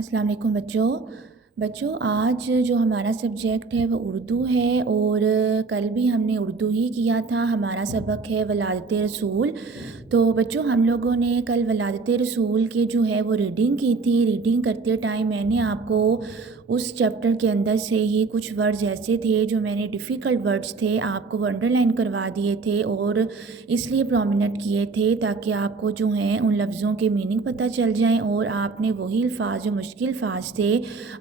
السلام علیکم بچوں آج جو ہمارا سبجیکٹ ہے وہ اردو ہے اور کل بھی ہم نے اردو ہی کیا تھا۔ ہمارا سبق ہے ولادت رسول۔ تو بچوں ہم لوگوں نے کل ولادت رسول کے جو ہے وہ ریڈنگ کی تھی۔ ریڈنگ کرتے ٹائم میں نے آپ کو اس چیپٹر کے اندر سے ہی کچھ ورڈز ایسے تھے جو میں نے ڈیفیکلٹ ورڈز تھے آپ کو وہ انڈر لائن کروا دیے تھے اور اس لیے پرومیننٹ کیے تھے تاکہ آپ کو جو ہیں ان لفظوں کے میننگ پتہ چل جائیں اور آپ نے وہی الفاظ جو مشکل الفاظ تھے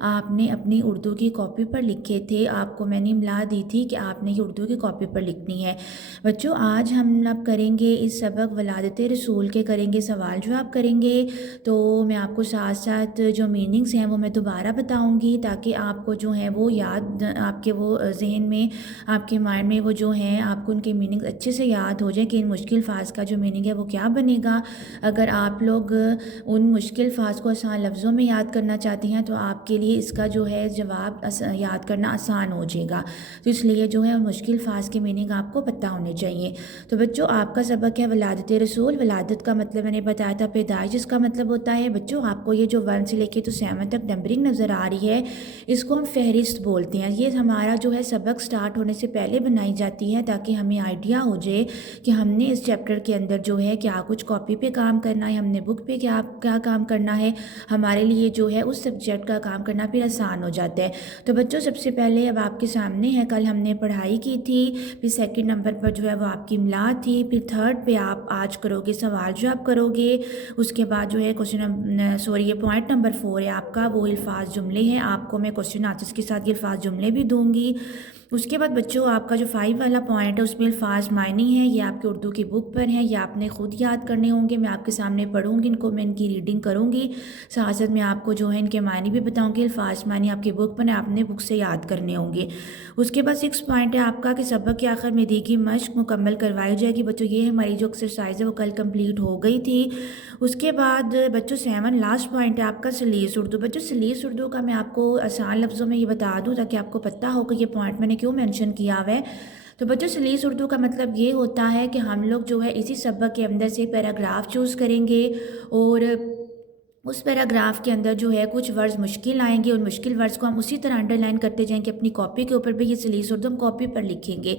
آپ نے اپنی اردو کی کاپی پر لکھے تھے۔ آپ کو میں نے املا دی تھی کہ آپ نے یہ اردو کی کاپی پر لکھنی ہے۔ بچوں آج ہم اب کریں گے اس سبق ولادت رسول کے کریں گے سوال جواب کریں گے۔ تو میں آپ کو ساتھ ساتھ جو میننگز ہیں وہ میں دوبارہ بتاؤں گی تاکہ آپ کو جو ہیں وہ یاد آپ کے وہ ذہن میں آپ کے مائنڈ میں وہ جو ہیں آپ کو ان کے میننگ اچھے سے یاد ہو جائیں کہ ان مشکل الفاظ کا جو میننگ ہے وہ کیا بنے گا۔ اگر آپ لوگ ان مشکل الفاظ کو آسان لفظوں میں یاد کرنا چاہتے ہیں تو آپ کے لیے اس کا جو ہے جواب یاد کرنا آسان ہو جائے گا۔ تو اس لیے جو ہے مشکل الفاظ کے میننگ آپ کو پتہ ہونے چاہیے۔ تو بچوں آپ کا سبق ہے ولادت رسول۔ ولادت کا مطلب میں نے بتایا تھا پیدائش، جس کا مطلب ہوتا ہے بچوں آپ کو یہ جو 1 سے لے کے تو 7 تک نمبرنگ نظر آ رہی ہے اس کو ہم فہرست بولتے ہیں۔ یہ ہمارا جو ہے سبق سٹارٹ ہونے سے پہلے بنائی جاتی ہے تاکہ ہمیں آئیڈیا ہو جائے کہ ہم نے اس چیپٹر کے اندر جو ہے کیا کچھ کاپی پہ کام کرنا ہے، ہم نے بک پہ کیا کام کرنا ہے۔ ہمارے لیے جو ہے اس سبجیکٹ کا کام کرنا پھر آسان ہو جاتا ہے۔ تو بچوں سب سے پہلے اب آپ کے سامنے ہے کل ہم نے پڑھائی کی تھی، پھر سیکنڈ نمبر پر جو ہے وہ آپ کی املا تھی، پھر تھرڈ پہ آپ آج کرو گے سوال جواب کرو گے۔ اس کے بعد جو ہے یہ پوائنٹ نمبر 4 ہے آپ کا وہ الفاظ جملے ہیں۔ آپ کو میں کوشچن آنسرز کے ساتھ یہ الفاظ جملے بھی دوں گی۔ اس کے بعد بچوں آپ کا جو 5 والا پوائنٹ ہے اس میں الفاظ معنی ہیں، یہ آپ کے اردو کی بک پر ہیں، یہ آپ نے خود یاد کرنے ہوں گے۔ میں آپ کے سامنے پڑھوں گی ان کو، میں ان کی ریڈنگ کروں گی، ساتھ ساتھ میں آپ کو جو ہے ان کے معنی بھی بتاؤں گی۔ الفاظ معنی آپ کی بک پر ہیں، آپ نے بک سے یاد کرنے ہوں گے۔ اس کے بعد 6 پوائنٹ ہے آپ کا کہ سبق کے آخر میں دی گئی مشق مکمل کروائی جائے گی۔ بچوں یہ ہماری جو ایکسرسائز ہے وہ کل کمپلیٹ ہو گئی تھی۔ اس کے بعد بچوں 7 لاسٹ پوائنٹ ہے آپ کا سلیس اردو۔ بچوں سلیس اردو کا میں آپ کو آسان لفظوں میں یہ بتا دوں تاکہ آپ کو پتہ ہو کہ یہ پوائنٹ میں نے کیوں مینشن کیا ہوا ہے۔ تو بچوں سلیس اردو کا مطلب یہ ہوتا ہے کہ ہم لوگ جو ہے اسی سبق کے اندر سے پیراگراف چوز کریں گے اور اس پیراگراف کے اندر جو ہے کچھ ورڈز مشکل آئیں گے، ان مشکل ورڈز کو ہم اسی طرح انڈر لائن کرتے جائیں گے اپنی کاپی کے اوپر بھی۔ یہ سلیس اردو ہم کاپی پر لکھیں گے۔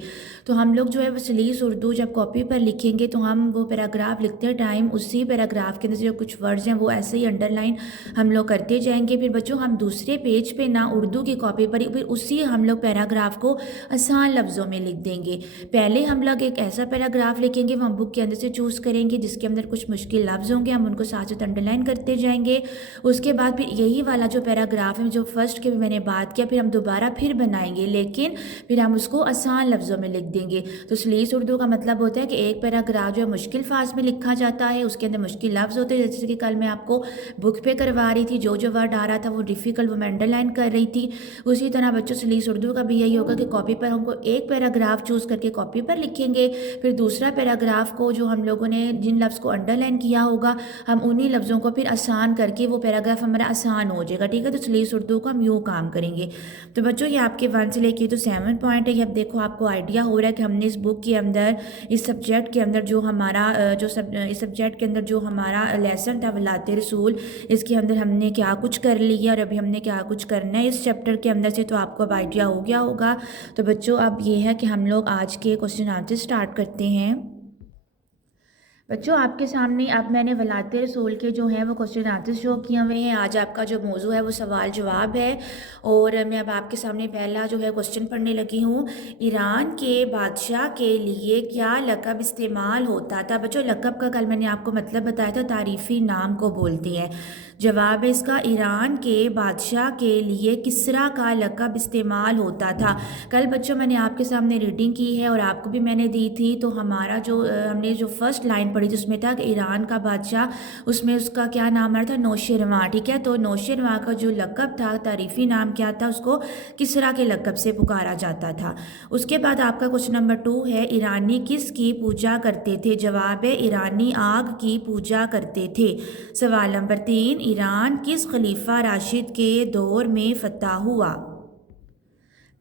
تو ہم لوگ جو ہے وہ سلیس اردو جب کاپی پر لکھیں گے تو ہم وہ پیراگراف لکھتے ٹائم اسی پیراگراف کے اندر جو کچھ ورڈز ہیں وہ ایسے ہی انڈر لائن ہم لوگ کرتے جائیں گے۔ پھر بچوں ہم دوسرے پیج پہ نہ اردو کی کاپی پر پھر اسی ہم لوگ پیراگراف کو آسان لفظوں میں لکھ دیں گے۔ پہلے ہم لوگ ایک ایسا پیراگراف لکھیں گے وہ ہم بک کے اندر سے چوز کریں گے جس کے اندر کچھ مشکل لفظ ہوں گے، ہم ان کو ساتھ ساتھ انڈر لائن کرتے جائیں گے۔ اس کے بعد پھر یہی والا جو پیراگراف ہے جو فرسٹ کے بھی میں نے بات کیا، پھر ہم دوبارہ پھر بنائیں گے لیکن پھر ہم اس کو آسان لفظوں میں لکھ دیں گے۔ تو سلیس اردو کا مطلب ہوتا ہے کہ ایک پیراگراف جو ہے مشکل الفاظ میں لکھا جاتا ہے، اس کے اندر مشکل لفظ ہوتے ہیں، جیسے کہ کل میں آپ کو بک پہ کروا رہی تھی، جو ورڈ آ رہا تھا وہ ڈیفیکلٹ وہ میں انڈر لائن کر رہی تھی۔ اسی طرح بچوں سلیس اردو کا بھی یہی ہوگا کہ کاپی پر ہم کو ایک پیراگراف چوز کر کے کاپی پر لکھیں گے، پھر دوسرا پیراگراف کو جو ہم لوگوں نے جن لفظ کو انڈر لائن کیا ہوگا ہم انہی لفظوں کو پھر آسان کر کے وہ پیراگراف ہمارا آسان ہو جائے گا، ٹھیک ہے۔ تو سلیس اردو کو ہم یوں کام کریں گے۔ تو بچوں یہ آپ کے 1 سے لے کے تو 7 پوائنٹ ہے۔ یہ اب دیکھو آپ کو آئیڈیا ہو رہا ہے کہ ہم نے اس بک کے اندر اس سبجیکٹ کے اندر جو ہمارا اس سبجیکٹ کے اندر جو ہمارا لیسن تھا ولادت رسول، اس کے اندر ہم نے کیا کچھ کر لیا اور ابھی ہم نے کیا کچھ کرنا ہے اس چیپٹر کے اندر سے، تو آپ کو اب آئیڈیا ہو گیا ہوگا۔ تو بچوں اب یہ ہے کہ ہم لوگ آج کے کوسچن آنسر سٹارٹ کرتے ہیں۔ بچوں آپ کے سامنے اب میں نے ولادت رسول کے جو ہیں وہ کوسچن آنسر شو کیے ہوئے ہیں۔ آج آپ کا جو موضوع ہے وہ سوال جواب ہے اور میں اب آپ کے سامنے پہلا جو ہے کوسچن پڑھنے لگی ہوں۔ ایران کے بادشاہ کے لیے کیا لقب استعمال ہوتا تھا؟ بچوں لقب کا کل میں نے آپ کو مطلب بتایا تھا، تعریفی نام کو بولتی ہیں۔ جواب ہے اس کا ایران کے بادشاہ کے لیے کسریٰ کا لقب استعمال ہوتا تھا۔ کل بچوں میں نے آپ کے سامنے ریڈنگ کی ہے اور آپ کو بھی میں نے دی تھی، تو ہمارا جو ہم نے جو فرسٹ لائن پڑھی تھی اس میں تھا کہ ایران کا بادشاہ، اس میں اس کا کیا نام آ رہا تھا؟ نوشیروان، ٹھیک ہے۔ تو نوشیروان کا جو لقب تھا تعریفی نام کیا تھا؟ اس کو کسریٰ کے لقب سے پکارا جاتا تھا۔ اس کے بعد آپ کا کوسچن نمبر 2 ہے ایرانی کس کی پوجا کرتے تھے؟ جواب ہے ایرانی آگ کی پوجا کرتے تھے۔ سوال نمبر 3 ایران کس خلیفہ راشد کے دور میں فتح ہوا؟